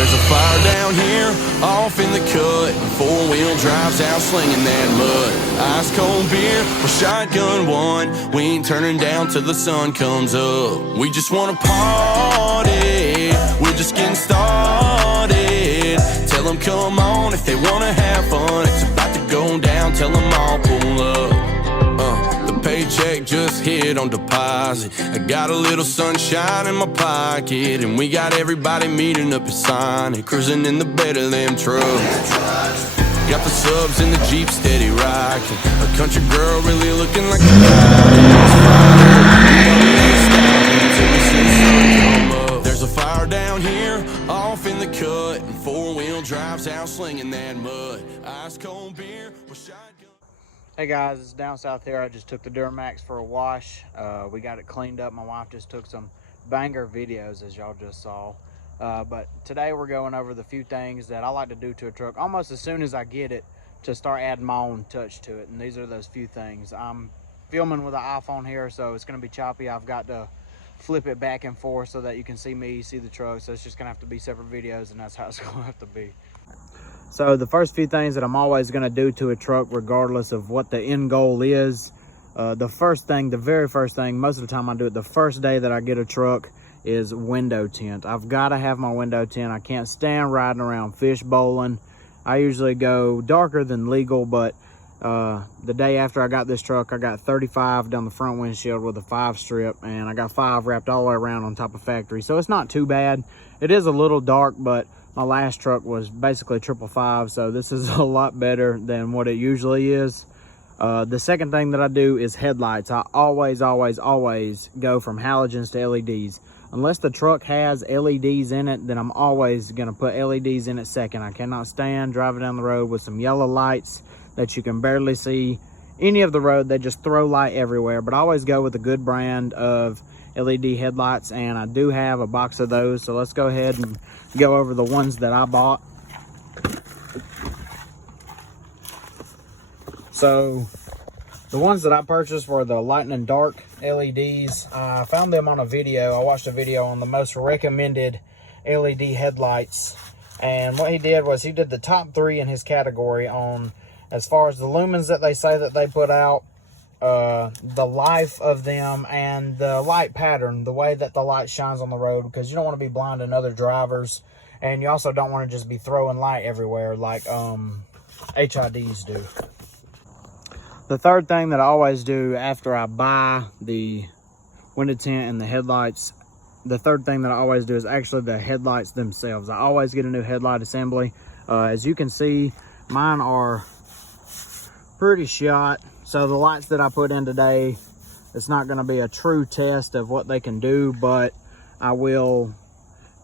There's a fire down here, off in the cut. Four-wheel drives out slinging that mud. Ice cold beer, or shotgun one. We ain't turning down till the sun comes up. We just wanna party, we're just getting started. Tell them come on if they wanna have fun. It's about to go down, tell them all pull up. Paycheck just hit on deposit. I got a little sunshine in my pocket, and we got everybody meeting up at Sonic, cruising in the bed of them trucks. Got the subs in the Jeep steady rocking. A country girl really looking like a There's a fire down here, off in the cut, and four-wheel drives out slinging that mud. Ice cold beer with shotgun. Hey guys, it's down south here. I just took the Duramax for a wash. We got it cleaned up. My wife just took some banger videos, as y'all just saw. But today we're going over the few things that I like to do to a truck almost as soon as I get it, to start adding my own touch to it. And these are those few things. I'm filming with an iPhone here, so it's going to be choppy. I've got to flip it back and forth so that you can see me, see the truck. So it's just going to have to be separate videos, and that's how it's going to have to be. So the first few things that I'm always going to do to a truck, regardless of what the end goal is, the very first thing, most of the time I do it the first day that I get a truck, is window tint. I've got to have my window tint. I can't stand riding around fish bowling. I usually go darker than legal, but the day after I got this truck, I got 35 down the front windshield with a 5 strip, and I got 5 wrapped all the way around on top of factory. So it's not too bad. It is a little dark, but my last truck was basically 555, so this is a lot better than what it usually is. The second thing that I do is headlights. I always go from halogens to LEDs. Unless the truck has LEDs in it, then I'm always going to put LEDs in it second. I cannot stand driving down the road with some yellow lights that you can barely see any of the road. They just throw light everywhere. But I always go with a good brand of LED headlights, and I do have a box of those. So let's go ahead and go over the ones that I bought. So the ones that I purchased were the lightning dark LEDs. I found them on a video. I watched a video on the most recommended LED headlights, and what he did was he did the top 3 in his category on as far as the lumens that they say that they put out, the life of them, and the light pattern, the way that the light shines on the road, because you don't want to be blinding other drivers, and you also don't want to just be throwing light everywhere like HIDs do. The third thing that I always do after I buy the window tint and the headlights, the third thing that I always do is actually the headlights themselves. I always get a new headlight assembly. As you can see, mine are pretty shot. So the lights that I put in today, it's not going to be a true test of what they can do, but I will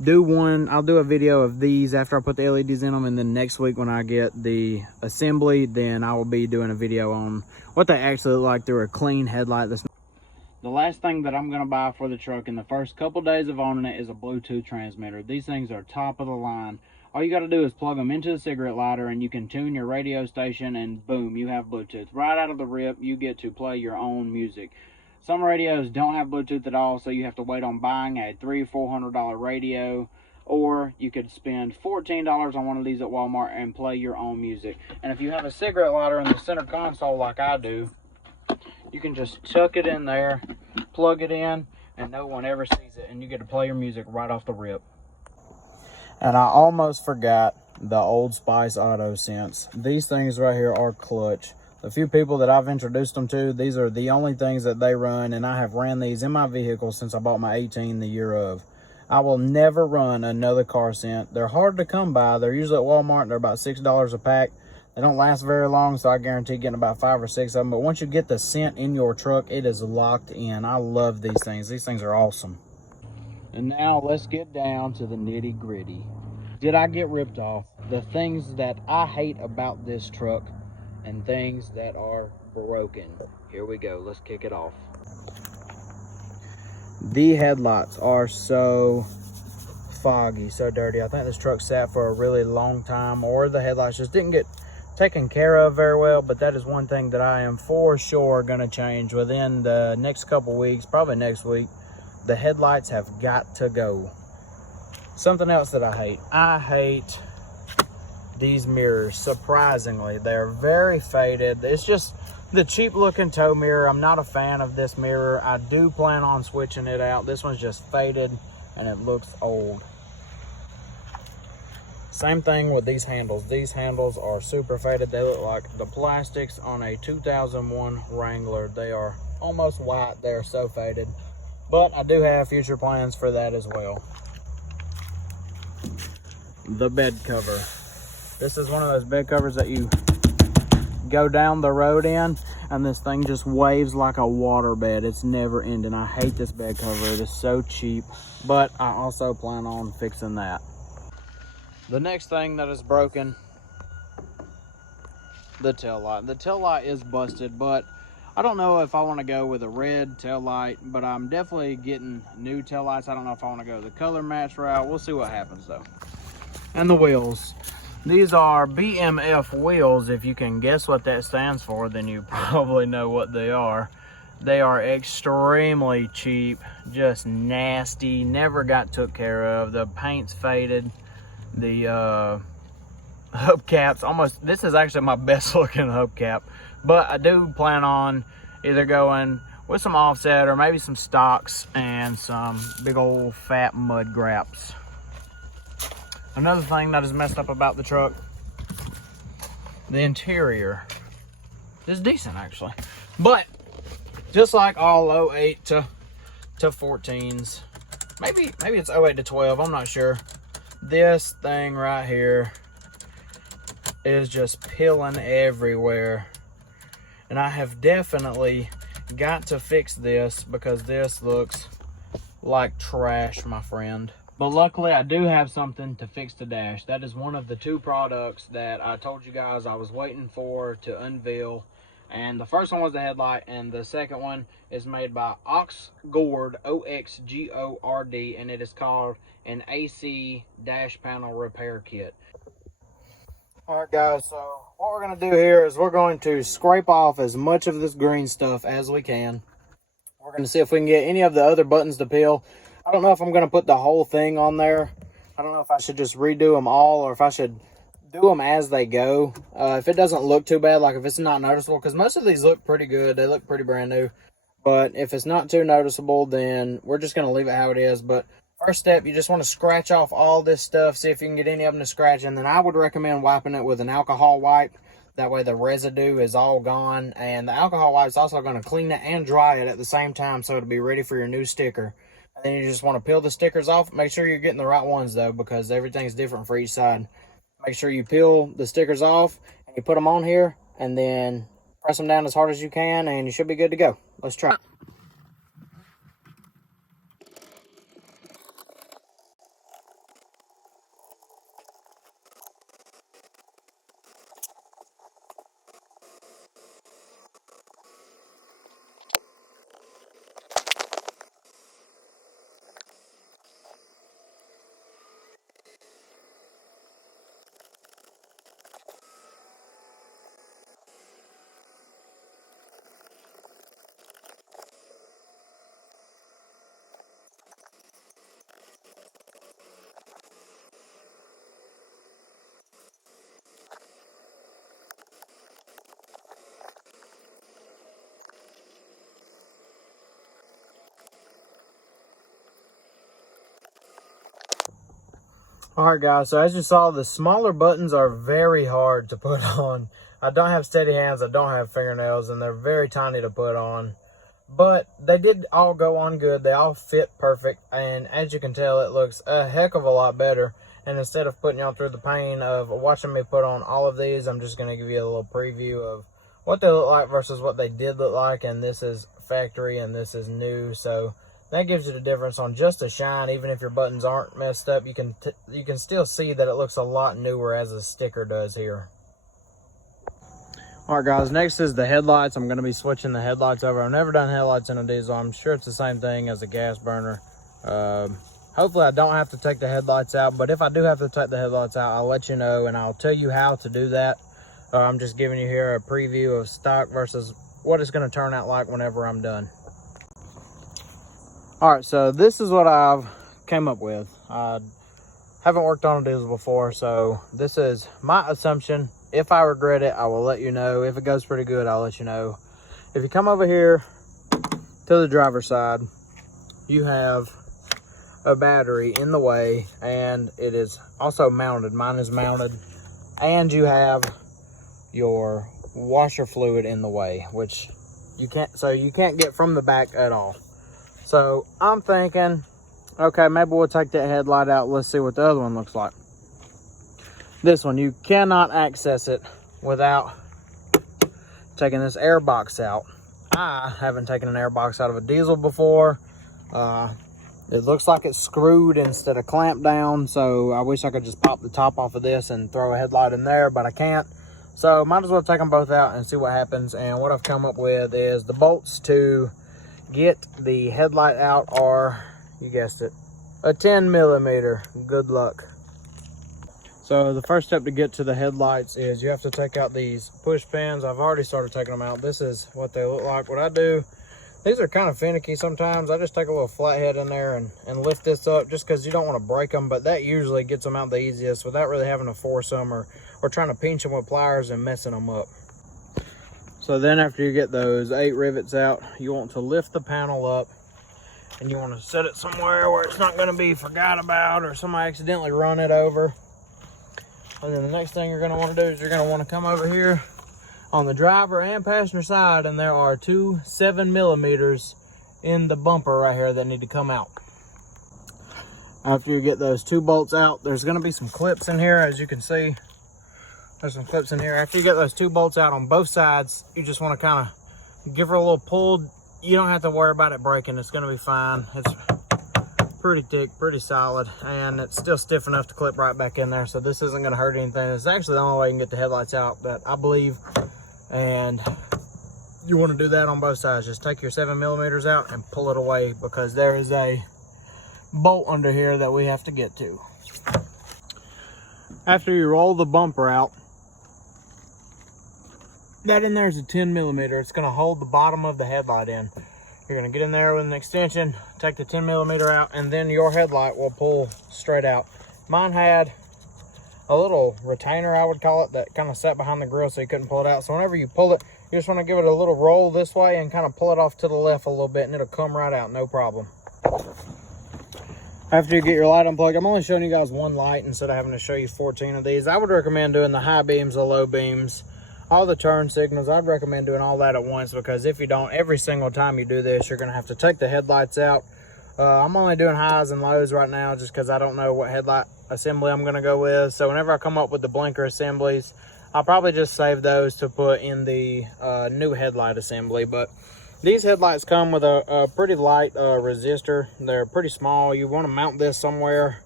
do one. I'll do a video of these after I put the LEDs in them, and then next week when I get the assembly, then I will be doing a video on what they actually look like through a clean headlight. The last thing that I'm going to buy for the truck in the first couple days of owning it is a Bluetooth transmitter. These things are top of the line. All you got to do is plug them into the cigarette lighter, and you can tune your radio station, and boom, you have Bluetooth. Right out of the rip, you get to play your own music. Some radios don't have Bluetooth at all, so you have to wait on buying a $300 or $400 radio, or you could spend $14 on one of these at Walmart and play your own music. And if you have a cigarette lighter in the center console like I do, you can just tuck it in there, plug it in, and no one ever sees it, and you get to play your music right off the rip. And I almost forgot the Old Spice Auto Sense. These things right here are clutch. The few people that I've introduced them to, these are the only things that they run, and I have ran these in my vehicle since I bought my 18 the year of. I will never run another car scent. They're hard to come by. They're usually at Walmart. They're about $6 a pack. They don't last very long, so I guarantee getting about 5 or 6 of them. But once you get the scent in your truck, it is locked in. I love these things. These things are awesome. And now let's get down to the nitty gritty. Did I get ripped off? The things that I hate about this truck and things that are broken. Here we go. Let's kick it off. The headlights are so foggy, so dirty. I think this truck sat for a really long time, or the headlights just didn't get taken care of very well. But that is one thing that I am for sure going to change within the next couple weeks, probably next week. The headlights have got to go. Something else that I hate these mirrors. Surprisingly, they're very faded. It's just the cheap looking tow mirror. I'm not a fan of this mirror. I do plan on switching it out. This one's just faded and it looks old. Same thing with these handles. These handles are super faded. They look like the plastics on a 2001 Wrangler. They are almost white. They're so faded. But I do have future plans for that as well. The bed cover. This is one of those bed covers that you go down the road in and this thing just waves like a water bed. It's never ending. I hate this bed cover. It is so cheap, but I also plan on fixing that. The next thing that is broken, the tail light. The tail light is busted, but I don't know if I want to go with a red tail light, but I'm definitely getting new tail lights. I don't know if I want to go the color match route. We'll see what happens though. And the wheels. These are BMF wheels. If you can guess what that stands for, then you probably know what they are. They are extremely cheap, just nasty, never got took care of. The paint's faded. The hubcaps almost, this is actually my best looking hubcap, but I do plan on either going with some offset or maybe some stocks and some big old fat mud graps. Another thing that is messed up about the truck, the interior is decent actually, but just like all 08 to 14s, maybe it's 08 to 12, I'm not sure. This thing right here is just peeling everywhere. And I have definitely got to fix this because this looks like trash, my friend. But luckily I do have something to fix the dash. That is one of the two products that I told you guys I was waiting for to unveil. And the first one was the headlight, and the second one is made by Oxgord, Oxgord, and it is called an AC dash panel repair kit. All right guys, so what we're going to do here is we're going to scrape off as much of this green stuff as we can. We're going to see if we can get any of the other buttons to peel. I don't know if I'm going to put the whole thing on there. I don't know if I should just redo them all or if I should do them as they go. If it doesn't look too bad, like if it's not noticeable, because most of these look pretty good. They look pretty brand new. But if it's not too noticeable, then we're just going to leave it how it is. But first step, you just want to scratch off all this stuff, see if you can get any of them to scratch. And then I would recommend wiping it with an alcohol wipe. That way the residue is all gone. And the alcohol wipe is also going to clean it and dry it at the same time, so it'll be ready for your new sticker. And then you just want to peel the stickers off. Make sure you're getting the right ones though, because everything's different for each side. Make sure you peel the stickers off and you put them on here and then press them down as hard as you can and you should be good to go. Let's try. Alright guys, so as you saw, the smaller buttons are very hard to put on. I don't have steady hands, I don't have fingernails, and they're very tiny to put on. But they did all go on good, they all fit perfect, and as you can tell, it looks a heck of a lot better. And instead of putting y'all through the pain of watching me put on all of these, I'm just going to give you a little preview of what they look like versus what they did look like. And this is factory and this is new, so that gives you the difference on just a shine. Even if your buttons aren't messed up, you can still see that it looks a lot newer as a sticker does here. All right guys, next is the headlights. I'm going to be switching the headlights over. I've never done headlights in a diesel. I'm sure it's the same thing as a gas burner. Hopefully I don't have to take the headlights out, but if I do have to take the headlights out, I'll let you know and I'll tell you how to do that. I'm just giving you here a preview of stock versus what it's going to turn out like whenever I'm done. All right, so this is what I've came up with. I Haven't worked on a diesel before, so this is my assumption. If I regret it, I will let you know. If it goes pretty good, I'll let you know. If you come over here to the driver's side, you have a battery in the way, and it is also mounted. Mine is mounted, and you have your washer fluid in the way, which you can't get from the back at all. So I'm thinking, okay, maybe we'll take that headlight out. Let's see what the other one looks like. This one, you cannot access it without taking this air box out. I haven't taken an air box out of a diesel before. It looks like it's screwed instead of clamped down, so I wish I could just pop the top off of this and throw a headlight in there, but I can't. So might as well take them both out and see what happens. And what I've come up with is the bolts to get the headlight out are, you guessed it, a 10mm. Good luck. So the first step to get to the headlights is you have to take out these push pins. I've already started taking them out. This is what they look like. What I do, these are kind of finicky sometimes. I just take a little flathead in there and lift this up just because you don't want to break them, but that usually gets them out the easiest without really having to force them or trying to pinch them with pliers and messing them up. So then after you get those 8 rivets out, you want to lift the panel up and you want to set it somewhere where it's not going to be forgot about or somebody accidentally run it over. And then the next thing you're going to want to do is you're going to want to come over here on the driver and passenger side, and there are 2 7mm in the bumper right here that need to come out. After you get those 2 bolts out, there's going to be some clips in here, as you can see. There's some clips in here. After you get those 2 bolts out on both sides, you just want to kind of give her a little pull. You don't have to worry about it breaking. It's going to be fine. It's pretty thick, pretty solid, and it's still stiff enough to clip right back in there, so this isn't going to hurt anything. It's actually the only way you can get the headlights out, that I believe. And you want to do that on both sides. Just take your 7mm out and pull it away, because there is a bolt under here that we have to get to. After you roll the bumper out, that in there is a 10mm. It's going to hold the bottom of the headlight in. You're going to get in there with an extension, take the 10mm out, and then your headlight will pull straight out. Mine had a little retainer, I would call it, that kind of sat behind the grill so you couldn't pull it out. So whenever you pull it, you just want to give it a little roll this way and kind of pull it off to the left a little bit, and it'll come right out, no problem. After you get your light unplugged, I'm only showing you guys one light instead of having to show you 14 of these. I would recommend doing the high beams, the low beams, all the turn signals. I'd recommend doing all that at once, because if you don't, every single time you do this, you're going to have to take the headlights out. I'm only doing highs and lows right now just because I don't know what headlight assembly I'm going to go with. So whenever I come up with the blinker assemblies, I'll probably just save those to put in the new headlight assembly. But these headlights come with a pretty light resistor. They're pretty small. You want to mount this somewhere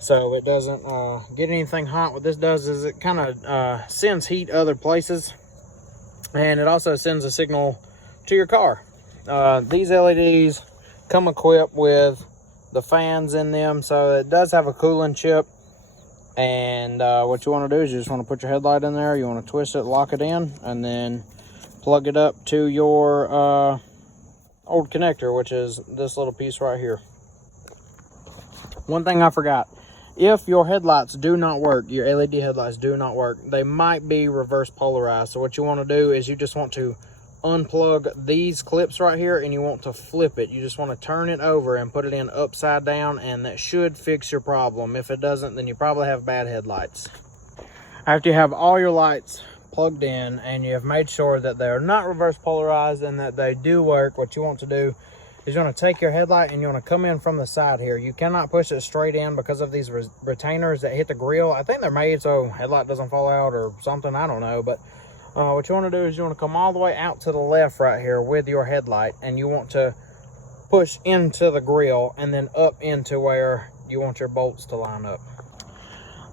so it doesn't get anything hot. What this does is it kind of sends heat other places, and it also sends a signal to your car. These LEDs come equipped with the fans in them, so it does have a cooling chip. And what you want to do is you just want to put your headlight in there. You want to twist it, lock it in, and then plug it up to your old connector, which is this little piece right here. One thing I forgot: if your headlights do not work, your LED headlights do not work, they might be reverse polarized. So what you want to do is you just want to unplug these clips right here, and you want to flip it. You just want to turn it over and put it in upside down, and that should fix your problem. If it doesn't, then you probably have bad headlights. After you have all your lights plugged in and you have made sure that they are not reverse polarized and that they do work, what you want to do is you want to take your headlight and you want to come in from the side here. You cannot push it straight in because of these retainers that hit the grill. I think they're made so headlight doesn't fall out or something, I don't know. But what you want to do is you want to come all the way out to the left right here with your headlight, and you want to push into the grill and then up into where you want your bolts to line up.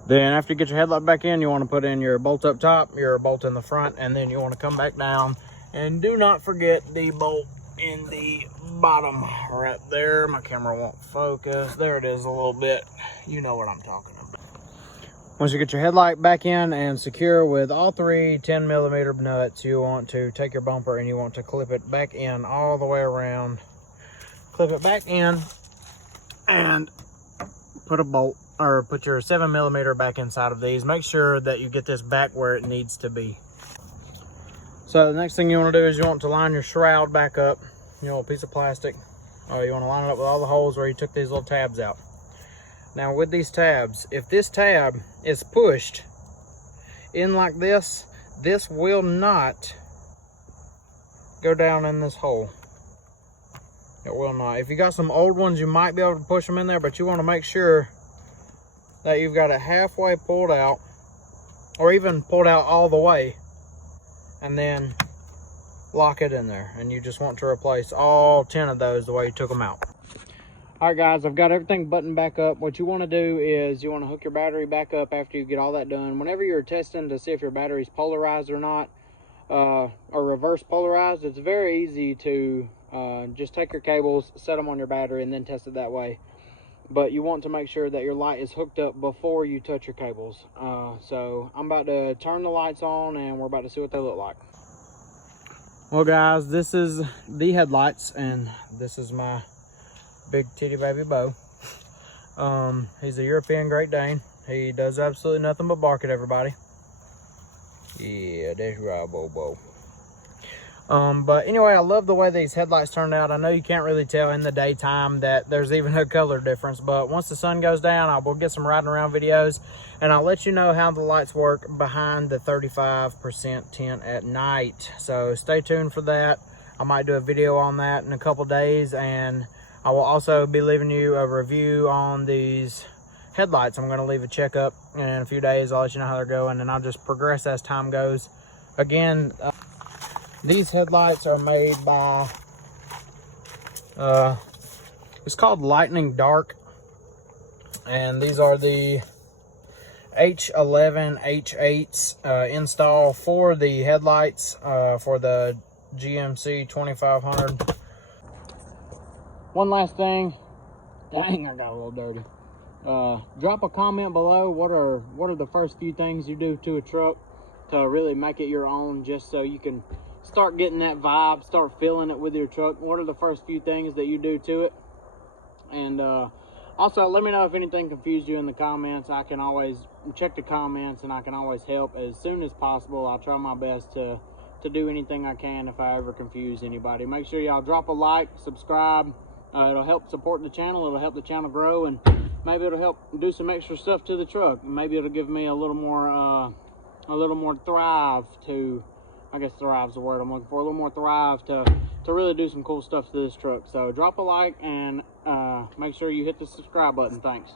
Then after you get your headlight back in, you want to put in your bolt up top, your bolt in the front, and then you want to come back down. And do not forget the bolt in the bottom right there. My camera won't focus. There it is a little bit. You know what I'm talking about. Once you get your headlight back in and secure with all 3 10mm nuts, you want to take your bumper and you want to clip it back in all the way around. Clip it back in and put a bolt or put your 7mm back inside of these. Make sure that you get this back where it needs to be. So the next thing you want to do is you want to line your shroud back up. You know, a piece of plastic. Oh, you want to line it up with all the holes where you took these little tabs out. Now with these tabs, if this tab is pushed in like this, this will not go down in this hole. It will not. If you got some old ones, you might be able to push them in there, but you want to make sure that you've got it halfway pulled out, or even pulled out all the way, and then lock it in there. And you just want to replace all 10 of those the way you took them out. All right, guys, I've got everything buttoned back up. What you want to do is you want to hook your battery back up after you get all that done. Whenever you're testing to see if your battery's polarized or not, or reverse polarized, it's very easy to just take your cables, set them on your battery, and then test it that way. But you want to make sure that your light is hooked up before you touch your cables. So I'm about to turn the lights on, and we're about to see what they look like. Well, guys, this is the headlights, and this is my big titty baby Bo. He's a European Great Dane. He does absolutely nothing but bark at everybody. Yeah, that's right, Bobo. But anyway, I love the way these headlights turned out. I know you can't really tell in the daytime that there's even a color difference, but once the sun goes down, I will get some riding around videos, and I'll let you know how the lights work behind the 35% tint at night. So stay tuned for that. I might do a video on that in a couple days, and I will also be leaving you a review on these headlights. I'm going to leave a checkup in a few days. I'll let you know how they're going, and I'll just progress as time goes. Again, these headlights are made by, it's called Lightning Dark, and these are the H11-H8 install for the headlights for the GMC 2500. One last thing, dang, I got a little dirty. Drop a comment below. What are the first few things you do to a truck to really make it your own, just so you can start getting that vibe, start feeling it with your truck? What are the first few things that you do to it? And also, let me know if anything confused you in the comments. I can always check the comments, and I can always help as soon as possible. I'll try my best to do anything I can if I ever confuse anybody. Make sure y'all drop a like, subscribe. It'll help support the channel. It'll help the channel grow, and maybe it'll help do some extra stuff to the truck. Maybe it'll give me a little more thrive to, I guess thrive's the word I'm looking for, a little more thrive to really do some cool stuff to this truck. So drop a like, and make sure you hit the subscribe button. Thanks.